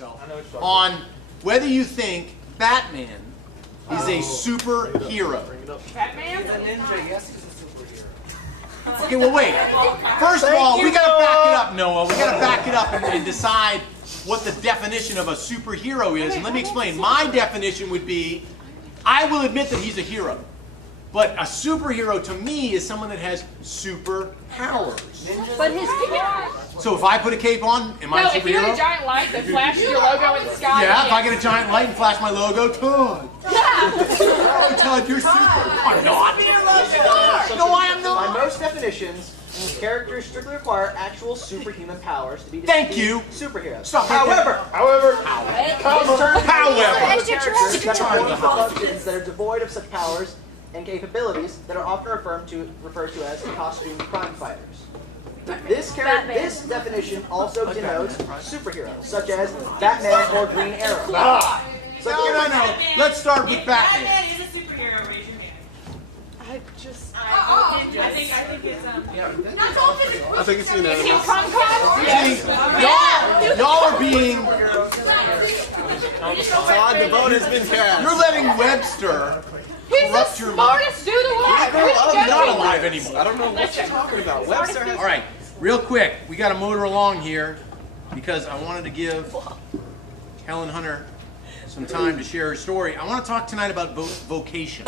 yourself on whether you think Batman is a superhero. Batman's a ninja, yes, he's a superhero. Okay, well wait. First of all, we gotta back it up, Noah. We gotta back it up and decide what the definition of a superhero is. And let me explain. My definition would be, I will admit that he's a hero. But a superhero to me is someone that has superpowers. But his So if I put a cape on, am I a superhero? No, if you had a giant light that flashed your logo in the sky. Yeah, if I get a giant light and flash my logo, Todd. Oh, Todd, you're super. I'm not. No, I am not. By most definitions, characters strictly require actual superhuman powers to be Thank you. superheroes. Stop. However, However, functions that are devoid of such powers and capabilities that are often referred to as costume crime fighters. This definition also denotes superheroes, such as Batman or Green Arrow. No. Let's start with Batman. Batman is a superhero. Raise your hand. I just. I think it's I think it's unanimous. Y'all are being. Todd, the vote has been cast. You're letting Webster He's the corrupt your mind. smartest dude alive. I'm not alive anymore. I don't know what you're talking about. Webster has... All right, real quick, we got to motor along here because I wanted to give Helen Hunter some time to share her story. I want to talk tonight about vocation.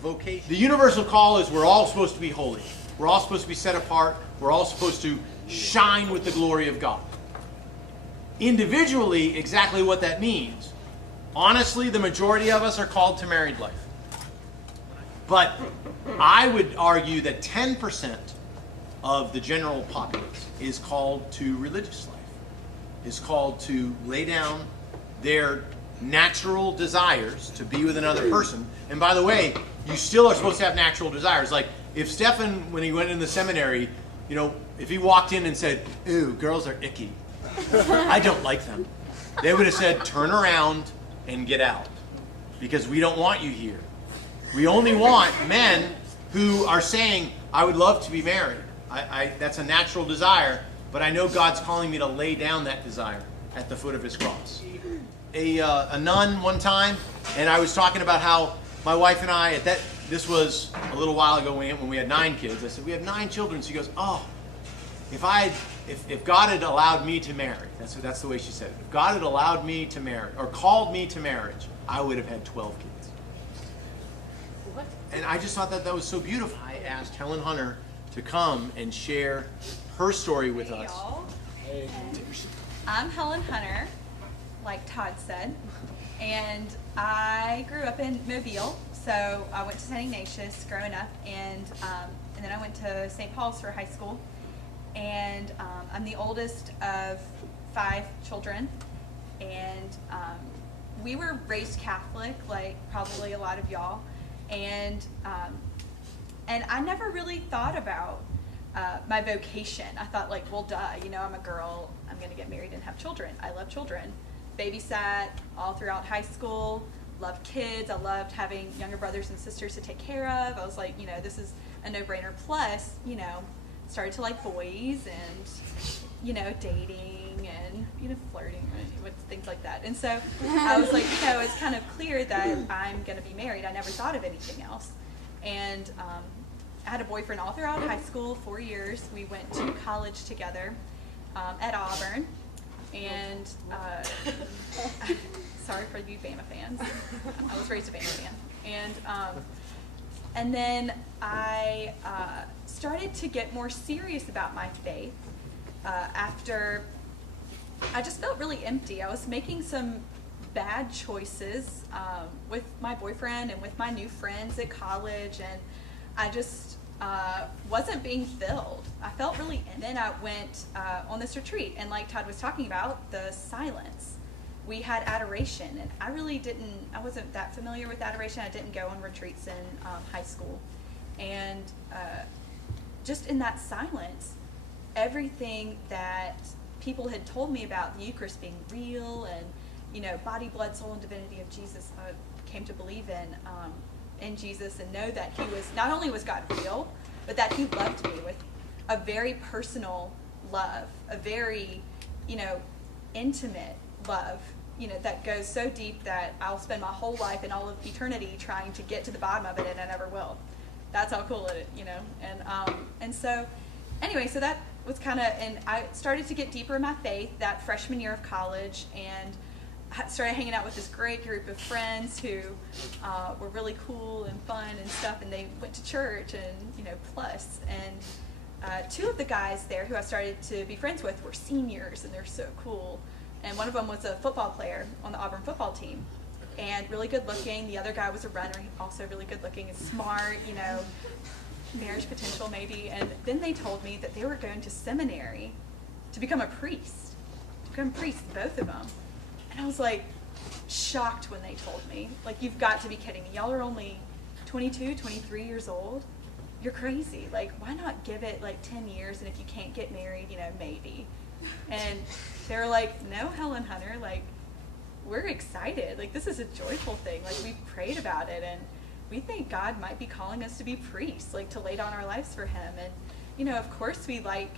Vocation. The universal call is we're all supposed to be holy. We're all supposed to be set apart. We're all supposed to shine with the glory of God. Individually, exactly what that means. Honestly, the majority of us are called to married life. But I would argue that 10% of the general populace is called to religious life, is called to lay down their natural desires to be with another person. And by the way, you still are supposed to have natural desires. Like if Stefan, when he went in the seminary, you know, if he walked in and said, "Ooh, girls are icky. I don't like them," they would have said, "Turn around and get out, because we don't want you here. We only want men who are saying, I would love to be married. That's a natural desire, but I know God's calling me to lay down that desire at the foot of his cross." A nun one time, and I was talking about how my wife and I, this was a little while ago when we had 9 kids. I said, we have 9 children. She goes, "Oh, if God had allowed me to marry," that's the way she said it. If God had allowed me to marry or called me to marriage, I would have had 12 kids. What? And I just thought that was so beautiful. I asked Helen Hunter to come and share her story with us. Hey. I'm Helen Hunter, like Todd said, and I grew up in Mobile. So I went to St. Ignatius growing up, and then I went to St. Paul's for high school. And I'm the oldest of 5 children, and we were raised Catholic, like probably a lot of y'all, and I never really thought about my vocation. I thought, like, well, duh, you know, I'm a girl, I'm gonna get married and have children. I love children. Babysat all throughout high school, loved kids, I loved having younger brothers and sisters to take care of. I was like, you know, this is a no-brainer. Plus, you know, started to like boys and, you know, dating and, you know, flirting with things like that. And so I was like, you know, it's kind of clear that I'm going to be married. I never thought of anything else. And I had a boyfriend all throughout high school, 4 years. We went to college together at Auburn. And sorry for you Bama fans. I was raised a Bama fan. And then I started to get more serious about my faith after I just felt really empty. I was making some bad choices with my boyfriend and with my new friends at college, and I just wasn't being filled. I felt really, and then I went on this retreat, and like Todd was talking about, the silence. We had adoration, and I wasn't that familiar with adoration. I didn't go on retreats in high school. And just in that silence, everything that people had told me about the Eucharist being real and, you know, body, blood, soul, and divinity of Jesus, I came to believe in Jesus and know that he was, not only was God real, but that he loved me with a very personal love, a very, you know, intimate love, that goes so deep that I'll spend my whole life and all of eternity trying to get to the bottom of it, and I never will. That's how cool it is, and so anyway, so that was kind of, and I started to get deeper in my faith that freshman year of college, and started hanging out with this great group of friends who were really cool and fun and stuff, and they went to church and plus, and two of the guys there who I started to be friends with were seniors, and they're so cool, and one of them was a football player on the Auburn football team, and really good looking. The other guy was a runner, also really good looking and smart, marriage potential maybe. And then they told me that they were going to seminary to become a priest, both of them. And I was like shocked when they told me, like, you've got to be kidding me. Y'all are only 22, 23 years old. You're crazy. Like, why not give it like 10 years, and if you can't get married, maybe. And they were like, no, Helen Hunter, like, we're excited. Like, this is a joyful thing. Like, we've prayed about it, and we think God might be calling us to be priests, like to lay down our lives for him. And, of course we like,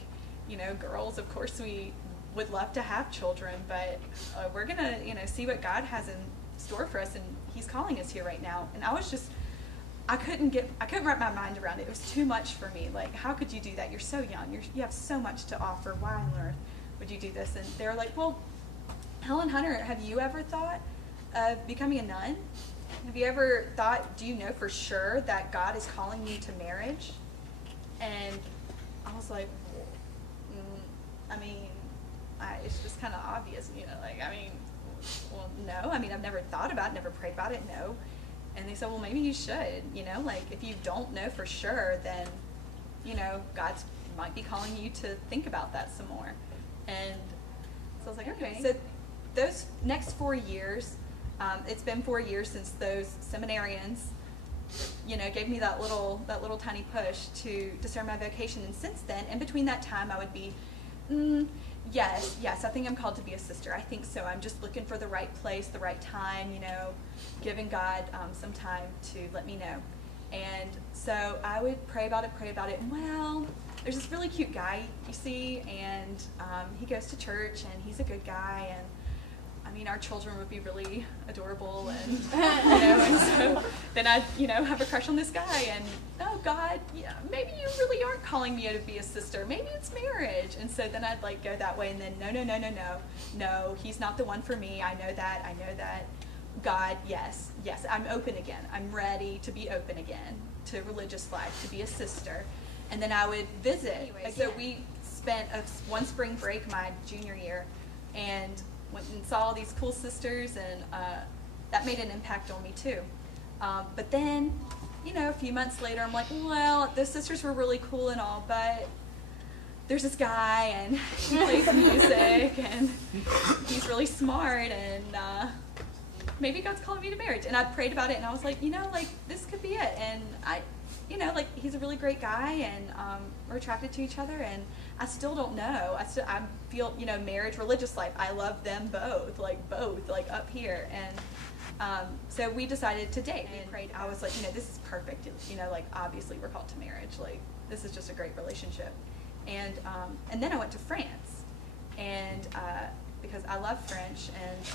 girls. Of course we would love to have children, but we're going to, see what God has in store for us, and he's calling us here right now. And I was just, I couldn't wrap my mind around it. It was too much for me. Like, how could you do that? You're so young. You have so much to offer. Why on earth would you do this? And they were like, well, Helen Hunter, have you ever thought of becoming a nun? Have you ever thought, do you know for sure that God is calling you to marriage? And I was like, it's just kind of obvious, well, no. I've never thought about it, never prayed about it, no. And they said, well, maybe you should, like, if you don't know for sure, then, God might be calling you to think about that some more. And so I was like, okay. So those next 4 years, it's been 4 years since those seminarians, gave me that little tiny push to discern my vocation. And since then, in between that time, I would be, yes, I think I'm called to be a sister. I think so. I'm just looking for the right place, the right time, giving God some time to let me know. And so I would pray about it. And well, there's this really cute guy, you see, and he goes to church, and he's a good guy, and our children would be really adorable, and and so then I'd have a crush on this guy, and oh God, yeah, maybe you really aren't calling me to be a sister, maybe it's marriage. And so then I'd like go that way, and then no, he's not the one for me. I know that. God, yes, I'm open again. I'm ready to be open again to religious life, to be a sister. And then I would visit. Anyway, so we spent one spring break my junior year, and went and saw all these cool sisters, and that made an impact on me too. But then, a few months later, I'm like, well, those sisters were really cool and all, but there's this guy, and he plays music, and he's really smart, and maybe God's calling me to marriage. And I prayed about it, and I was like, this could be it. And I, he's a really great guy, and we're attracted to each other, and I still don't know. I feel, marriage, religious life, I love them both, like up here. And so we decided to date. And prayed. I was like, this is perfect. Obviously we're called to marriage. Like, this is just a great relationship. And then I went to France, and because I love French, and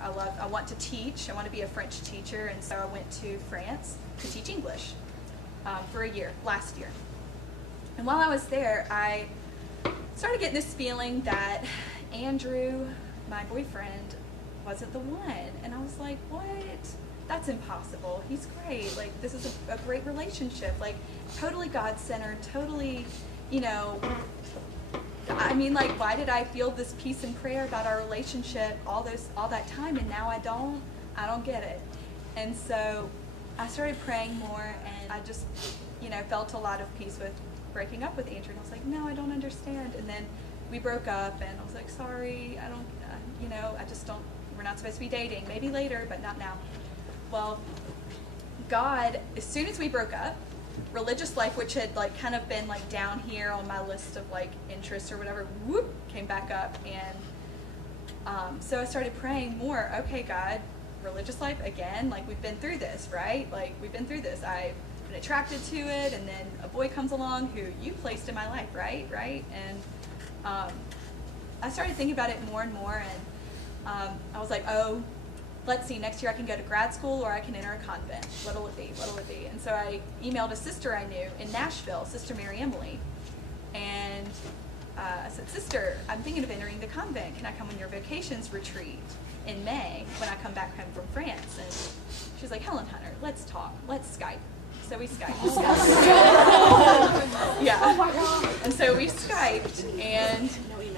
I want to teach. I want to be a French teacher, and so I went to France to teach English for a year, last year. And while I was there, I started getting this feeling that Andrew, my boyfriend, wasn't the one. And I was like, what? That's impossible. He's great. Like, this is a great relationship. Like, totally God-centered, totally, why did I feel this peace and prayer about our relationship all that time, and now I don't get it. And so I started praying more, and I just, felt a lot of peace with breaking up with Andrew. And I was like, no, I don't understand. And then we broke up, and I was like, sorry, I don't, I just don't, we're not supposed to be dating. Maybe later, but not now. Well, God, as soon as we broke up, religious life, which had kind of been down here on my list of interests or whatever, whoop, came back up. And so I started praying more. Okay, God, religious life again, we've been through this, right? We've been through this. I've been attracted to it, and then a boy comes along who you placed in my life, right? And I started thinking about it more and more, and I was like, oh, let's see, next year I can go to grad school or I can enter a convent. What'll it be? What'll it be? And so I emailed a sister I knew in Nashville, Sister Mary Emily, and I said, Sister, I'm thinking of entering the convent. Can I come on your vocations retreat in May when I come back home from France? And she's like, Helen Hunter, let's talk. Let's Skype. So we Skyped. Yeah. Oh my God. And so we Skyped, and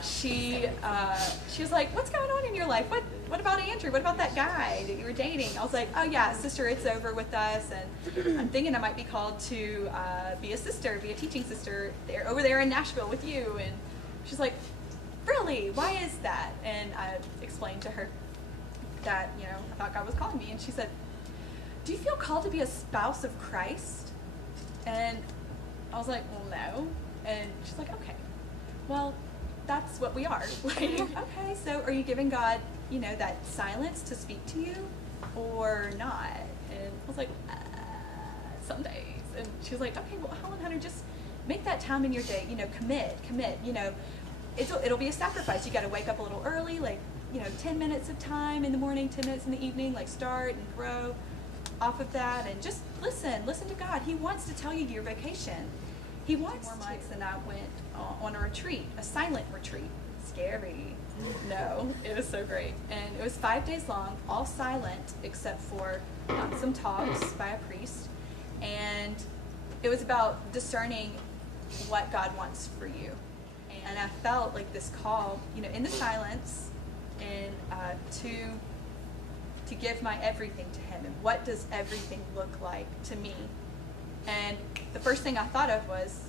she was like, what's going on in your life? What about Andrew? What about that guy that you were dating? I was like, oh yeah, sister, it's over with us, and I'm thinking I might be called to be a sister, be a teaching sister over there in Nashville with you. And she's like, really? Why is that? And I explained to her that, I thought God was calling me, and she said, do you feel called to be a spouse of Christ? And I was like, well, no. And she's like, okay, well, that's what we are. Like, okay, so are you giving God, that silence to speak to you or not? And I was like, some days. And she was like, okay, well, Helen Hunter, just make that time in your day, commit. It'll be a sacrifice. You got to wake up a little early, like, 10 minutes of time in the morning, 10 minutes in the evening, like start and grow off of that, and just listen to God. He wants to tell you your vacation. He wants more months, and I went on a retreat, a silent retreat. Scary. No, it was so great. And it was 5 days long, all silent except for some talks by a priest. And it was about discerning what God wants for you. And I felt like this call, in the silence, and to give my everything to Him. And what does everything look like to me? And the first thing I thought of was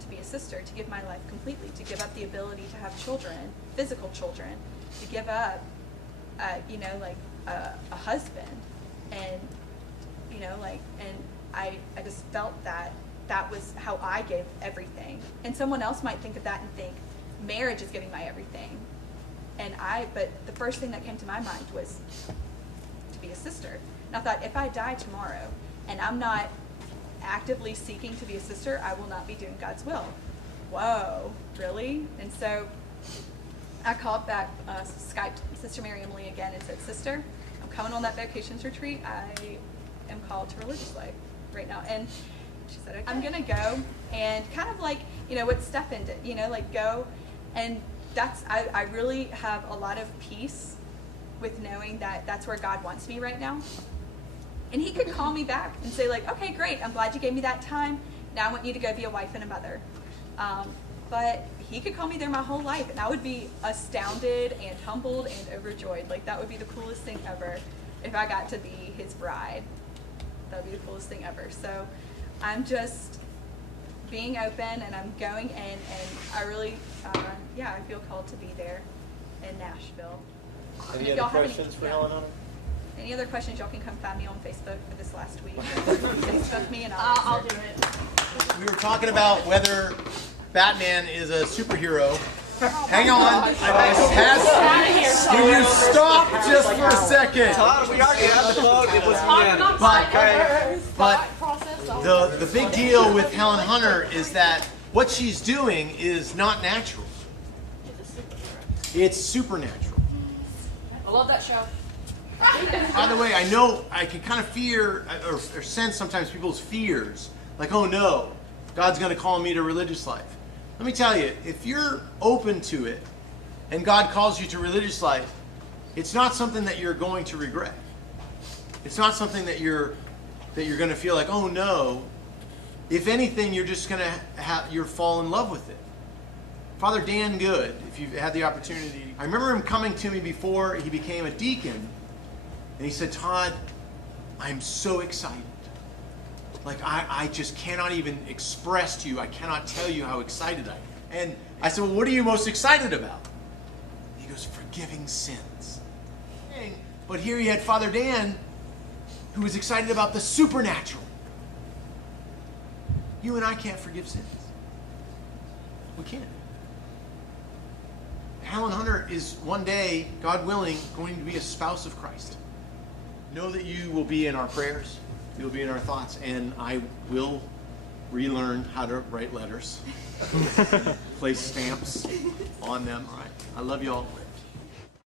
to be a sister, to give my life completely, to give up the ability to have children, physical children, to give up, a husband, and, and I just felt that was how I gave everything. And someone else might think of that and think, marriage is giving my everything. But the first thing that came to my mind was to be a sister. And I thought, if I die tomorrow and I'm not actively seeking to be a sister, I will not be doing God's will. Whoa, really? And so I called back, Skyped Sister Mary Emily again and said, Sister, I'm coming on that vocations retreat. I am called to religious life right now. And she said, okay. I'm going to go, and kind of like, what Stephen did, go. And I really have a lot of peace with knowing that that's where God wants me right now. And He could call me back and say, like, okay, great, I'm glad you gave me that time. Now I want you to go be a wife and a mother. But He could call me there my whole life, and I would be astounded and humbled and overjoyed. Like, that would be the coolest thing ever if I got to be His bride. That would be the coolest thing ever. So I'm just being open, and I'm going in, and I really, I feel called to be there in Nashville. Any other questions for Helen Hunter? Any other questions, y'all can come find me on Facebook for this last week. Facebook me, and I'll do it. We were talking about whether Batman is a superhero. Hang on. Will you stop just for a second? Todd, we already had the vote. It was But the big deal with Helen Hunter is that what she's doing is not natural. It's supernatural. I love that show. By the way, I know I can kind of fear or sense sometimes people's fears. Like, oh no, God's going to call me to religious life. Let me tell you, if you're open to it and God calls you to religious life, it's not something that you're going to regret. It's not something that you're going to feel like, oh no. If anything, you're just going to fall in love with it. Father Dan Good, if you've had the opportunity, I remember him coming to me before he became a deacon, and he said, Todd, I'm so excited. Like, I just cannot even express to you, I cannot tell you how excited I am. And I said, well, what are you most excited about? He goes, forgiving sins. But here you had Father Dan, who was excited about the supernatural. You and I can't forgive sins. We can't. Helen Hunter is one day, God willing, going to be a spouse of Christ. Know that you will be in our prayers. You'll be in our thoughts, and I will relearn how to write letters, place stamps on them. All right. I love y'all.